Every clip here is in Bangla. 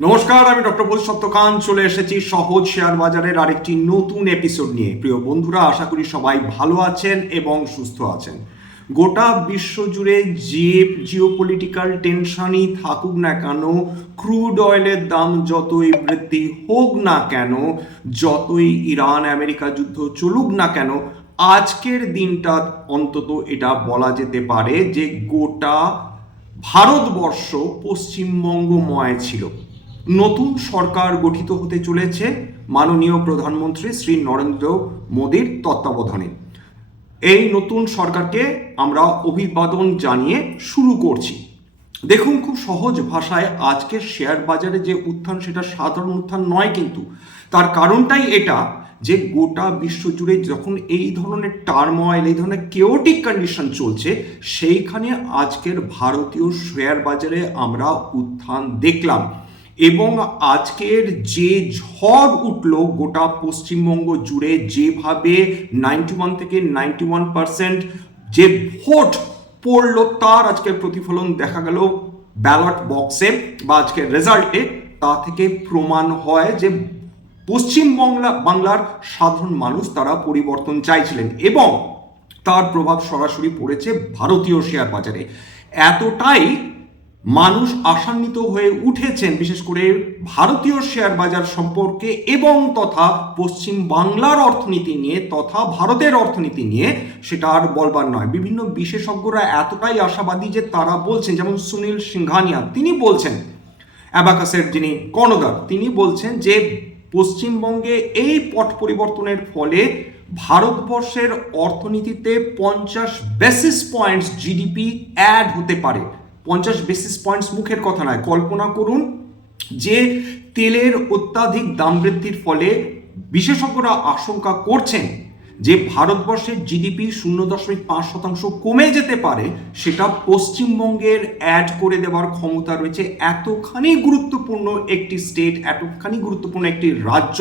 নমস্কার, আমি ডক্টর বোস সত্যকান্ত চলে এসেছি সহজ শেয়ার বাজারের আরেকটি নতুন এপিসোড নিয়ে। প্রিয় বন্ধুরা, আশা করি সবাই ভালো আছেন এবং সুস্থ আছেন। গোটা বিশ্ব জুড়ে যে জিওপলিটিক্যাল টেনশনই থাকুক না কেন, ক্রুড অয়েলের দাম যতই বৃদ্ধি হোক না কেন, যতই ইরান আমেরিকা যুদ্ধ চলুক না কেন, আজকের দিনটা অন্তত এটা বলা যেতে পারে যে গোটা ভারতবর্ষ পশ্চিমবঙ্গময় ছিল। নতুন সরকার গঠিত হতে চলেছে মাননীয় প্রধানমন্ত্রী শ্রী নরেন্দ্র মোদীর তত্ত্বাবধানে। এই নতুন সরকারকে আমরা অভিবাদন জানিয়ে শুরু করছি। দেখুন, খুব সহজ ভাষায় আজকের শেয়ার বাজারে যে উত্থান, সেটা সাধারণ উত্থান নয়, কিন্তু তার কারণটাই এটা যে গোটা বিশ্ব জুড়ে যখন এই ধরনের টার্ময়েল, এই ধরনের কেওটিক কন্ডিশন চলছে, সেইখানে আজকের ভারতীয় শেয়ার বাজারে আমরা উত্থান দেখলাম। এবং আজকের যে ঝড় উঠল গোটা পশ্চিমবঙ্গ জুড়ে, যেভাবে 91 থেকে 91% যে ভোট পড়লো, তার আজকের প্রতিফলন দেখা গেল ব্যালট বক্সে বা আজকের রেজাল্টে। তা থেকে প্রমাণ হয় যে বাংলার সাধারণ মানুষ তারা পরিবর্তন চাইছিলেন এবং তার প্রভাব সরাসরি পড়েছে ভারতীয় শেয়ার বাজারে। এতটাই মানুষ আশান্বিত হয়ে উঠেছেন বিশেষ করে ভারতীয় শেয়ার বাজার সম্পর্কে এবং তথা পশ্চিম বাংলার অর্থনীতি নিয়ে তথা ভারতের অর্থনীতি নিয়ে, সেটা আর বলবার নয়। বিভিন্ন বিশেষজ্ঞরা এতটাই আশাবাদী যে তারা বলছেন, যেমন সুনীল সিংঘানিয়া, তিনি বলছেন, অ্যাবাকাসের যিনি কর্ণধার, তিনি বলছেন যে পশ্চিমবঙ্গে এই পট পরিবর্তনের ফলে ভারতবর্ষের অর্থনীতিতে 50 বেসিস পয়েন্টস জিডিপি অ্যাড হতে পারে। 50 বেসিস পয়েন্টস মুখের কথা নয়। কল্পনা করুন যে তেলের অত্যাধিক দাম বৃদ্ধির ফলে বিশেষজ্ঞরা আশঙ্কা করছেন যে ভারতবর্ষের জিডিপি 0.5% কমে যেতে পারে। সেটা পশ্চিমবঙ্গের অ্যাড করে দেওয়ার ক্ষমতা রয়েছে। এতখানি গুরুত্বপূর্ণ একটি স্টেট, এতখানি গুরুত্বপূর্ণ একটি রাজ্য।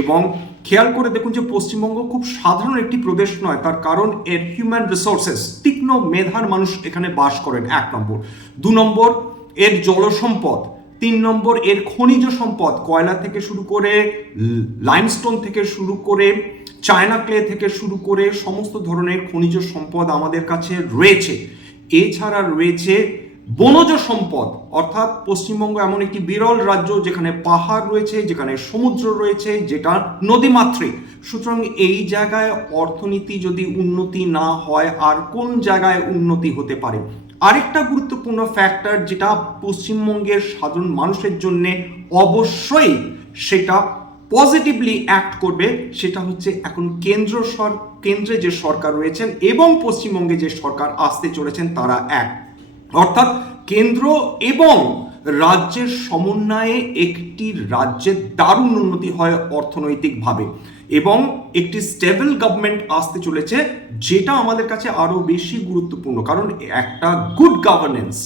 এবং খেয়াল করে দেখুন যে পশ্চিমবঙ্গ খুব সাধারণ একটি প্রদেশ নয়, তার কারণ এর হিউম্যান রিসোর্সেস, তীক্ষ্ণ মেধার মানুষ এখানে বাস করেন, 1 নম্বর। 2 নম্বর এর জলসম্পদ। 3 নম্বর এর খনিজ সম্পদ, কয়লা থেকে শুরু করে লাইমস্টোন থেকে শুরু করে চায়না ক্লে থেকে শুরু করে সমস্ত ধরনের খনিজ সম্পদ আমাদের কাছে রয়েছে। এছাড়া রয়েছে বনজ সম্পদ, অর্থাৎ পশ্চিমবঙ্গ এমন একটি বিরল রাজ্য যেখানে পাহাড় রয়েছে, যেখানে সমুদ্র রয়েছে, যেটা নদীমাতৃক। সুতরাং এই জায়গায় অর্থনীতি যদি উন্নতি না হয়, আর কোন জায়গায় উন্নতি হতে পারে? আরেকটা গুরুত্বপূর্ণ ফ্যাক্টর যেটা পশ্চিমবঙ্গের সাধারণ মানুষের জন্য অবশ্যই সেটা পজিটিভলি অ্যাক্ট করবে, সেটা হচ্ছে এখন কেন্দ্রে যে সরকার রয়েছেন এবং পশ্চিমবঙ্গে যে সরকার আসতে চলেছেন তারা এক। অর্থাৎ কেন্দ্র এবং রাজ্যের সমন্বয়ে একটি রাজ্যের দারুণ উন্নতি হয় অর্থনৈতিকভাবে এবং একটি স্টেবল গভর্নমেন্ট আসতে চলেছে, যেটা আমাদের কাছে আরো বেশি গুরুত্বপূর্ণ। কারণ একটা গুড গভর্নেন্স,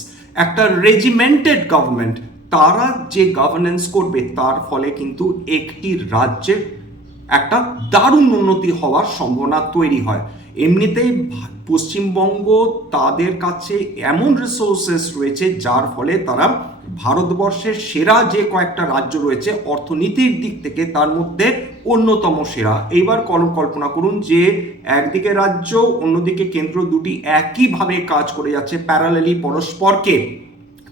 একটা রেজিমেন্টেড গভর্নমেন্ট, তারা যে গভর্নেন্স করবে তার ফলে কিন্তু একটি রাজ্যের একটা দারুণ উন্নতি হওয়ার সম্ভাবনা তৈরি হয়। এমনিতেই পশ্চিমবঙ্গ, তাদের কাছে এমন রিসোর্সেস রয়েছে যার ফলে তারা ভারতবর্ষের সেরা যে কয়েকটা রাজ্য রয়েছে অর্থনীতির দিক থেকে, তার মধ্যে অন্যতম সেরা। এইবার কল্পনা করুন যে একদিকে রাজ্য, অন্যদিকে কেন্দ্র, দুটি একইভাবে কাজ করে যাচ্ছে, প্যারালালি পরস্পরকে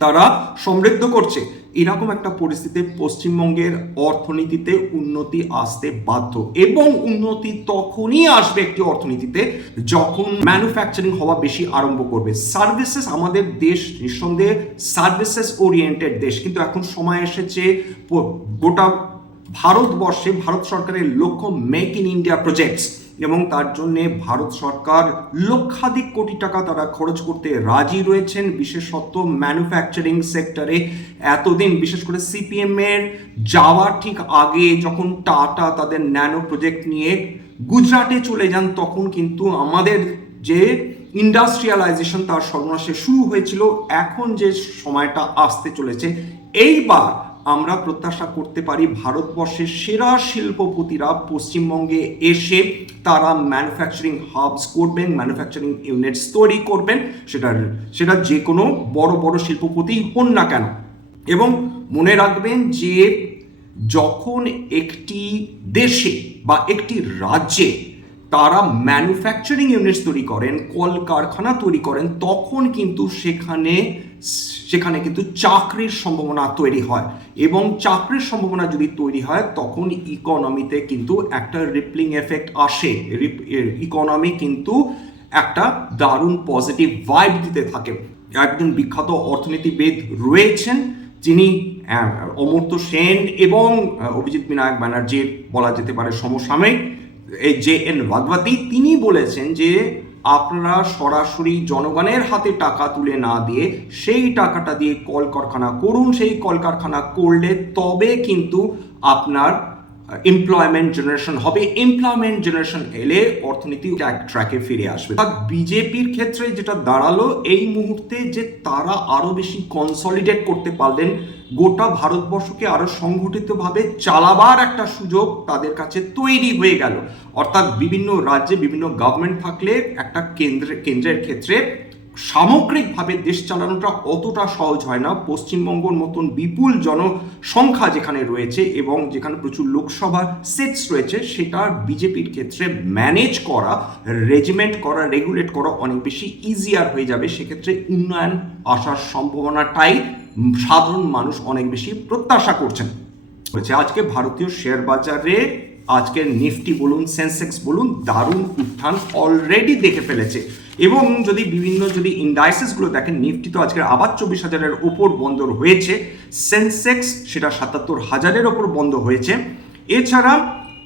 তারা সমৃদ্ধ করছে। এরকম একটা পরিস্থিতিতে পশ্চিমবঙ্গের অর্থনীতিতে উন্নতি আসতে বাধ্য এবং উন্নতি তখনই আসবে একটি অর্থনীতিতে যখন ম্যানুফ্যাকচারিং হওয়া বেশি আরম্ভ করবে। সার্ভিসেস, আমাদের দেশ নিঃসন্দেহে সার্ভিসেস ওরিয়েন্টেড দেশ, কিন্তু এখন সময় এসেছে গোটা ভারতবর্ষে ভারত সরকারের লক্ষ্য মেক ইন ইন্ডিয়া প্রজেক্টস, এবং তার জন্যে ভারত সরকার লক্ষাধিক কোটি টাকা তারা খরচ করতে রাজি রয়েছেন, বিশেষত ম্যানুফ্যাকচারিং সেক্টরে। এতদিন বিশেষ করে সিপিএম এর যাওয়ার ঠিক আগে যখন টাটা তাদের ন্যানো প্রজেক্ট নিয়ে গুজরাটে চলে যান, তখন কিন্তু আমাদের যে ইন্ডাস্ট্রিয়ালাইজেশন তার সর্বনাশে শুরু হয়েছিল। এখন যে সময়টা আসতে চলেছে, এইবার আমরা প্রত্যাশা করতে পারি ভারতবর্ষের সেরা শিল্পপতিরা পশ্চিমবঙ্গে এসে তারা ম্যানুফ্যাকচারিং হাবস করবেন, ম্যানুফ্যাকচারিং ইউনিটস তৈরি করবেন। সেটা যে কোনো বড় বড় শিল্পপতি হন না কেন। এবং মনে রাখবেন যে যখন একটি দেশে বা একটি রাজ্যে তারা ম্যানুফ্যাকচারিং ইউনিটস তৈরি করেন, কলকারখানা তৈরি করেন, তখন কিন্তু সেখানে কিন্তু চাকরির সম্ভাবনা তৈরি হয়, এবং চাকরির সম্ভাবনা যদি তৈরি হয় তখন ইকোনমিতে কিন্তু একটা রিপলিং এফেক্ট আসে। ইকোনমি কিন্তু একটা দারুণ পজিটিভ ভাইব দিতে থাকে। একজন বিখ্যাত অর্থনীতিবিদ রয়েছেন যিনি অমর্ত্য সেন এবং অভিজিৎ বিনায়ক ব্যানার্জির বলা যেতে পারে সমসাময়িক, JN ভাগবতী, তিনি বলেছেন যে আপনারা সরাসরি জনগণের হাতে টাকা তুলে না দিয়ে সেই টাকাটা দিয়ে কলকারখানা করুন, সেই কলকারখানা করলে তবে কিন্তু আপনার এমপ্লয়মেন্ট জেনারেশন হবে, এমপ্লয়মেন্ট জেনারেশন এলে অর্থনীতি এক ট্র্যাকে ফিরে আসবে। বিজেপির ক্ষেত্রে যেটা দাঁড়ালো এই মুহূর্তে যে তারা আরো বেশি কনসলিডেট করতে পারলেন, গোটা ভারতবর্ষকে আরো সংগঠিতভাবে চালাবার একটা সুযোগ তাদের কাছে তৈরি হয়ে গেল। অর্থাৎ বিভিন্ন রাজ্যে বিভিন্ন গভর্নমেন্ট থাকলে একটা কেন্দ্রের ক্ষেত্রে সামগ্রিকভাবে দেশ চালানোটা অতটা সহজ হয় না। পশ্চিমবঙ্গের মতন বিপুল জনসংখ্যা যেখানে রয়েছে এবং যেখানে প্রচুর লোকসভা সিটস রয়েছে, সেটা বিজেপির ক্ষেত্রে ম্যানেজ করা, রেজিমেন্ট করা, রেগুলেট করা অনেক বেশি ইজিয়ার হয়ে যাবে। সেক্ষেত্রে উন্নয়ন আসার সম্ভাবনাটাই সাধারণ মানুষ অনেক বেশি প্রত্যাশা করছেন। আজকে ভারতীয় শেয়ার বাজারে আজকের নিফটি বলুন, সেন্সেক্স বলুন, দারুণ উত্থান অলরেডি দেখে ফেলেছে। এবং যদি ইন্ডাইসেসগুলো দেখেন, নিফটি তো আজকে আবার 24,000-এর ওপর বন্ধ হয়েছে, সেন্সেক্স সেটা 77,000-এর ওপর বন্ধ হয়েছে। এছাড়া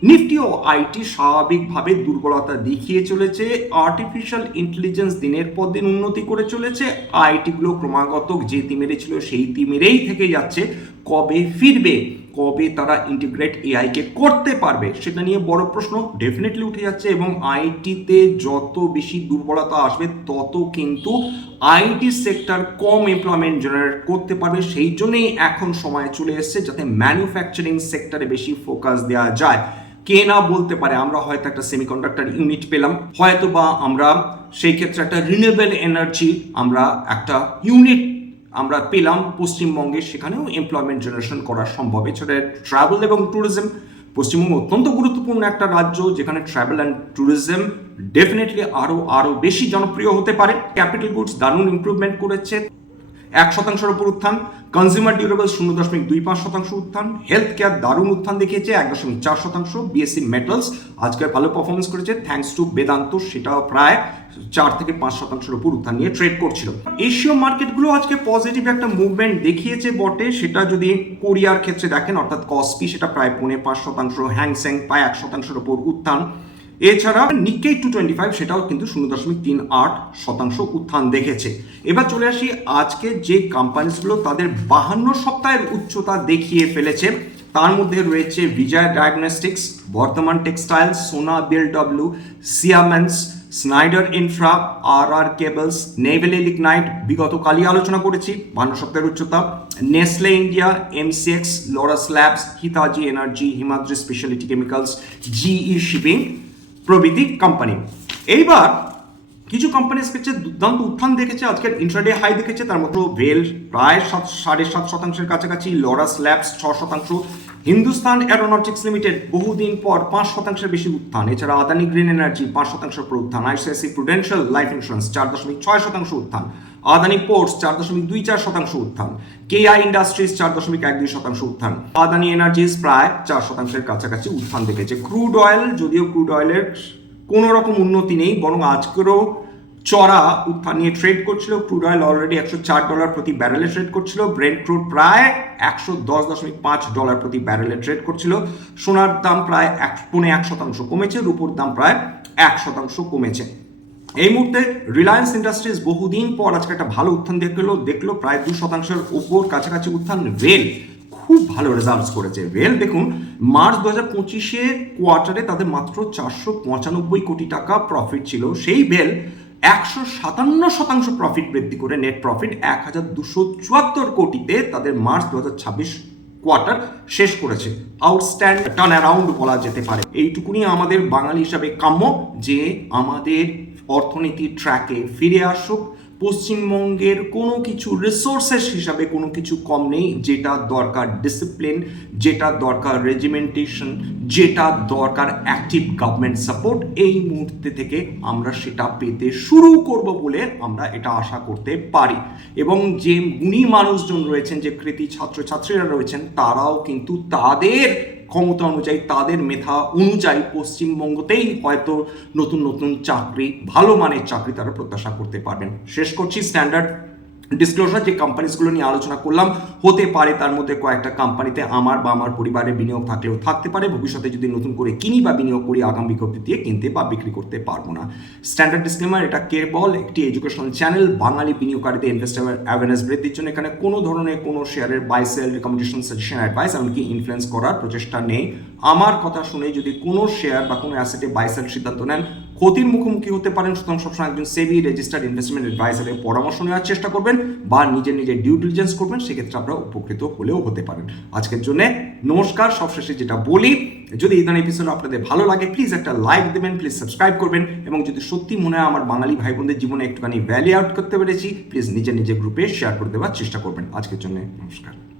নিফটি ও আইটি স্বাভাবিকভাবে দুর্বলতা দেখিয়ে চলেছে। আর্টিফিশিয়াল ইন্টেলিজেন্স দিনের পর দিন উন্নতি করে চলেছে, আইটিগুলো ক্রমাগত যে তিমিরে ছিল সেই তিমিরেই থেকে যাচ্ছে। কবে ফিরবে, কবে তারা ইন্টিগ্রেট এআইকে করতে পারবে, সেটা নিয়ে বড় প্রশ্ন ডেফিনেটলি উঠে যাচ্ছে। এবং আইটিতে যত বেশি দুর্বলতা আসবে তত কিন্তু IT sector com employment generate করতে পারবে। সেই জন্যই এখন সময় চলে এসেছে যাতে ম্যানুফ্যাকচারিং সেক্টরে বেশি ফোকাস দেওয়া যায়। কে না বলতে পারে আমরা হয়তো একটা সেমিকন্ডাক্টর ইউনিট পেলাম, হয়তো বা আমরা সেই ক্ষেত্রে একটা রিনিউয়েবল এনার্জি আমরা একটা ইউনিট আমরা পেলাম পশ্চিমবঙ্গে, সেখানেও এমপ্লয়মেন্ট জেনারেশন করা সম্ভব। এছাড়া ট্রাভেল এবং ট্যুরিজম, পশ্চিমবঙ্গ অত্যন্ত গুরুত্বপূর্ণ একটা রাজ্য যেখানে ট্রাভেল অ্যান্ড ট্যুরিজম ডেফিনেটলি আরো বেশি জনপ্রিয় হতে পারে। ক্যাপিটাল গুডস দারুণ ইমপ্রুভমেন্ট করেছে, 1% উপর উত্থান। কনজিউমার ডিউরেবল 0.25% উত্থান। হেলথ কেয়ার দারুণ উত্থান দেখিয়েছে 1.4%। বিএসসি মেটালস আজকের ভালো পারফরমেন্স করেছে থ্যাঙ্কস টু বেদান্ত, সেটাও প্রায় 4 থেকে 5% উপর উত্থান নিয়ে ট্রেড করছিল। এশীয় মার্কেটগুলো আজকে পজিটিভ একটা মুভমেন্ট দেখিয়েছে বটে, সেটা যদি কোরিয়ার ক্ষেত্রে দেখেন অর্থাৎ কসপি সেটা প্রায় 5.5%, হ্যাংসেং প্রায় 1% উপর উত্থান। এছাড়া নিক্কেই 225 সেটাও কিন্তু 0.38% উত্থান দেখেছে। এবার চলে আসি আজকে যে কোম্পানিগুলো তাদের 52 সপ্তাহের উচ্চতা দেখিয়ে ফেলেছে, তার মধ্যে রয়েছে Vijay diagnostics, Bardhaman textile, Sona BLW, Siemens, Schneider infra, আর কেবলস, নেভেলি লিগনাইট, বিগত কালই আলোচনা করেছি 52 সপ্তাহের উচ্চতা, Nestle India, MCX, Laurus Labs, Hitachi Energy, Himadri speciality chemicals, GE shipping প্রভৃতি কোম্পানি। এইবার কিছু কোম্পানির ক্ষেত্রে দুর্দান্ত উত্থান দেখেছে, আজকের ইন্ট্রাডে হাই দেখেছে, তার মধ্যে ভেল প্রায় 7.5%-এর কাছাকাছি, লরাস ল্যাবস 6%, হিন্দুস্তান এরোনটিক্স লিমিটেড বহুদিন পর 5%-এর বেশি উত্থান। এছাড়া আদানি গ্রিন এনার্জি 5% উপর উত্থান, আইসিআইসি প্রুডেন্সিয়াল লাইফ ইন্স্যুরেন্স 4.6% উত্থান, আদানি পোর্টস 4.24% উত্থান, কেআই ইন্ডাস্ট্রিজ 4.12% উত্থান, আদানি এনার্জিস প্রায় 4%-এর কাছাকাছি উত্থান দেখেছে। ক্রুড অয়েল, যদিও ক্রুড অয়েলের কোনো রকম উন্নতি নেই, বরং আজকেরও চড়া উত্থান নিয়ে ট্রেড করছিল। ক্রুড অয়েল অলরেডি $104 প্রতি ব্যারেলে ট্রেড করছিল, ব্রেন্ট ক্রুড প্রায় $110.5 প্রতি ব্যারেলে ট্রেড করছিল। সোনার দাম প্রায় 1.5% কমেছে, রূপোর দাম প্রায় 1% কমেছে। এই মুহূর্তে রিলায়েন্স ইন্ডাস্ট্রিজ বহুদিন পর আজকে একটা ভালো উত্থান দেখলো প্রায় 2%-এর উপর কাছাকাছি উত্থান। রেল খুব ভালো রেজাল্টস করেছে। রেল দেখুন মার্চ 2025-এর কোয়ার্টারে তাদের মাত্র 495 কোটি টাকা প্রফিট ছিল, সেই রেল 157% প্রফিট বৃদ্ধি করে নেট প্রফিট 1274 কোটিতে তাদের মার্চ 2026 কোয়ার্টার শেষ করেছে। আউটস্ট্যান্ড টার্ন অ্যারাউন্ড বলা যেতে পারে। এইটুকুনি আমাদের বাঙালি হিসাবে কাম্য যে আমাদের অর্থনীতি ট্র্যাকে ফিরে আসুক, পশ্চিমবঙ্গের কোনো কিছু রিসোর্সেস হিসাবে কোনো কিছু কম নেই। যেটা দরকার ডিসিপ্লিন, যেটা দরকার রেজিমেন্টেশন, যেটা দরকার অ্যাক্টিভ গভর্নমেন্ট সাপোর্ট, এই মুহূর্তে থেকে আমরা সেটা পেতে শুরু করব বলে আমরা এটা আশা করতে পারি। এবং যে গুণী মানুষজন রয়েছেন, যে কৃতি ছাত্রছাত্রীরা রয়েছেন, তারাও কিন্তু তাদের ক্ষমতা অনুযায়ী, তাদের মেধা অনুযায়ী পশ্চিমবঙ্গতেই হয়তো নতুন নতুন চাকরি, ভালো মানের চাকরি তারা প্রত্যাশা করতে পারবেন। শেষ করছি স্ট্যান্ডার্ড ডিসক্লোজার, যে কোম্পানিজগুলো নিয়ে আলোচনা করলাম, হতে পারে তার মধ্যে কয়েকটা কোম্পানিতে আমার বা আমার পরিবারের বিনিয়োগ থাকলেও থাকতে পারে। ভবিষ্যতে যদি নতুন করে কিনি বা বিনিয়োগ করি, আগাম বিজ্ঞপ্তি দিয়ে কিনতে বা বিক্রি করতে পারবো না। স্ট্যান্ডার্ড ডিসক্লেমার, এটা কেবল একটি এডুকেশনাল চ্যানেল। বাঙালি বিনিয়োগকারীদের ইনভেস্টার অ্যাওয়ারনেস বৃদ্ধির জন্য এখানে কোনো ধরনের কোনো শেয়ারের buy sell, recommendation, suggestion, advice এমনকি ইনফ্লুয়েন্স করার প্রচেষ্টা নেই। আমার কথা শুনে যদি কোনো শেয়ার বা কোনো অ্যাসেটে বাই সেল সিদ্ধান্ত নেন, ক্ষতির মুখোমুখি হতে পারেন। সুতরাং সবসময় একজন সেবি রেজিস্টার্ড ইনভেস্টমেন্ট অ্যাডভাইসারের পরামর্শ নেওয়ার চেষ্টা করবেন বা নিজের ডিউ ডিলিজেন্স করবেন, সেক্ষেত্রে আপনারা উপকৃত হলেও হতে পারেন। আজকের জন্য নমস্কার। সবশেষে যেটা বলি, যদি এই ধরনের এপিসোড আপনাদের ভালো লাগে, প্লিজ একটা লাইক দেবেন, প্লিজ সাবস্ক্রাইব করবেন, এবং যদি সত্যি মনে হয় আমার বাঙালি ভাই বোনদের জীবনে একটুখানি ভ্যালি আউট করতে পেরেছি, প্লিজ নিজের গ্রুপে শেয়ার করে দেওয়ার চেষ্টা করবেন। আজকের জন্য নমস্কার।